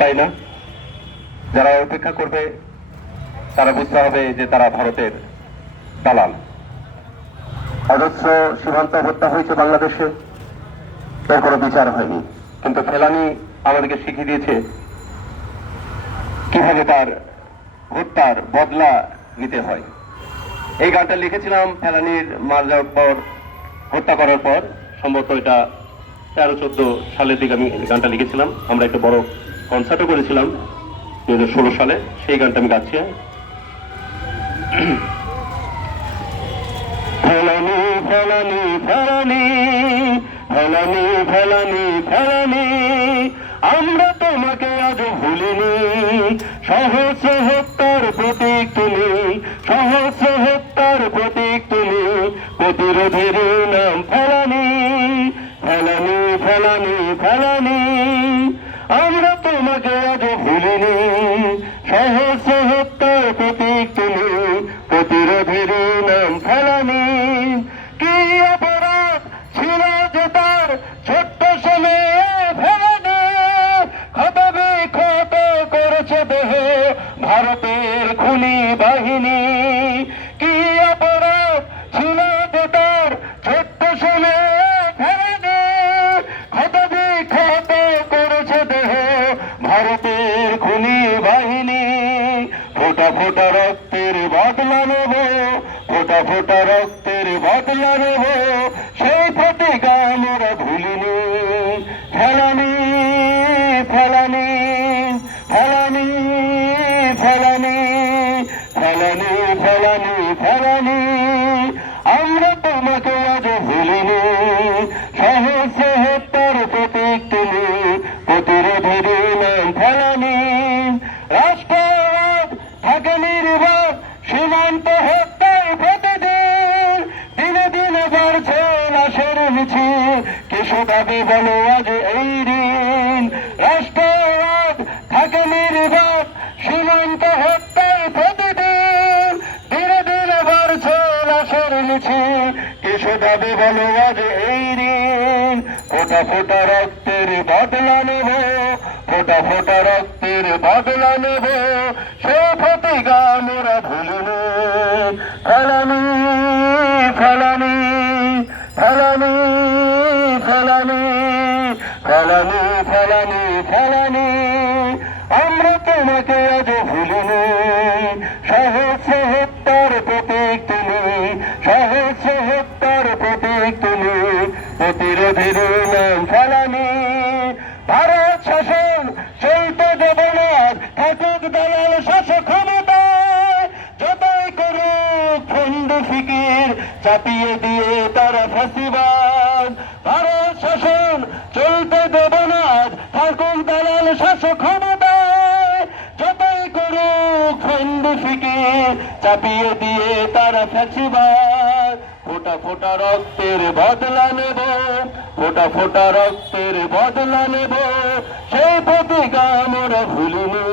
পাই না। যারা উপেক্ষা করবে তারা বুঝতে হবে যে তারা ভারতের দালাল। অজস্র সীমান্ত হত্যা হয়েছে বাংলাদেশে, এর কোনো বিচার হয়নি, কিন্তু ফেলানি আমাদেরকে শিখিয়ে দিয়েছে কিভাবে তার হত্যার বদলা নিতে হয়। এই গানটা লিখেছিলাম ফেলানির মারা যাওয়ার পর, হত্যা করার পর, সম্ভবত এটা 13-14 সালের দিকে আমি গানটা লিখেছিলাম। আমরা একটা বড় কনসার্টও করেছিলাম 2016 সালে, সেই গানটা আমি গাচ্ছি। ফেলানি ফেলানি ফেলানি ফেলানি ফেলানি ফেলানি, আমরা তোমাকে আজ ভুলিনি। সহস্র হত্যার প্রতীক তুমি, সহস্র হত্যার প্রতীক তুমি, প্রতিরোধের নাম ফেলানি। ফেলানি ফেলানি ফেলানি, আমরা তোমাকে আজ ভুলিনি। সহস্র হত্যার প্রতীক তুমি, প্রতিরোধের নাম ফেলানি। কি অপরাধ ছিল যে তার ছোট্ট সময়ে ফেলানি, ক্ষত বিক্ষত করেছে দেহ ভারতের খুনি বাহিনী। কি অপরাধ ছিল যে তার ছোট্ট সময়ে ফেলানি, ক্ষত বিক্ষত করেছে দেহ ভারতের খুনি বাহিনী। ফোটা ফোটা রক্তের বদলা নেব, ফোটা ফোটা রক্তের বদলা নেব, সেই প্রতীক আমরা ভুলিনি। ফেলানি ফেলানি ফেলানি ফেলানি ফেলানি ফেলানি ফেলানি, আমরা তোমাকে আজ ভুলিনি। সহস্র হত্যার প্রতীক তুমি, প্রতিরোধের নাম ফেলানি। রাষ্ট্রবাদ থাকে নির্বাক, সীমান্ত হত্যায় প্রতিদিন, দিনে দিনে বাড়ছে লাশের মিছিল, কিছু দাবি বলো আজ এই দিন। রাষ্ট্রবাদ থাকে নির্বাক, সীমান্ত হত্যায় প্রতিদিন, দিনে দিনে বাড়ছে লাশের মিছিল, কিছু দাবি বলো আজ এই দিন। ফোটা ফোটা রক্তের বদলা নেব, ফোটা ফোটা রক্তের বদলা নেব, সে প্রতীক আমরা ভুলিনি। ফেলানি ফেলানি ফেলানি ফেলানি ফেলানি ফেলানি ফেলানি, আমরা তোমাকে আজ ভুলিনি। সহস্র হত্যার প্রতীক তুমি, সহস্র হত্যার প্রতীক তুমি, প্রতিরোধের নাম ফেলানি। ভারত শাসন চলতে দেব না, থাকুক দালাল শাসক ক্ষমতায়, যতই করুক ফন্ড ফিকির চাপিয়ে দিয়ে তারা ফাঁসিবাদ। ভারত শাসন চলতে দেব না, থাকুক দালাল শাসক ক্ষমতায়, যতই করুক ফন্ড ফিকির চাপিয়ে দিয়ে তারা ফাঁসিবাদ। ফোটা ফোটা রক্তের বদলা নেব, ফোটা ফোটা রক্তের বদলা নেব, সেই প্রতীক আমরা ভুলিনি।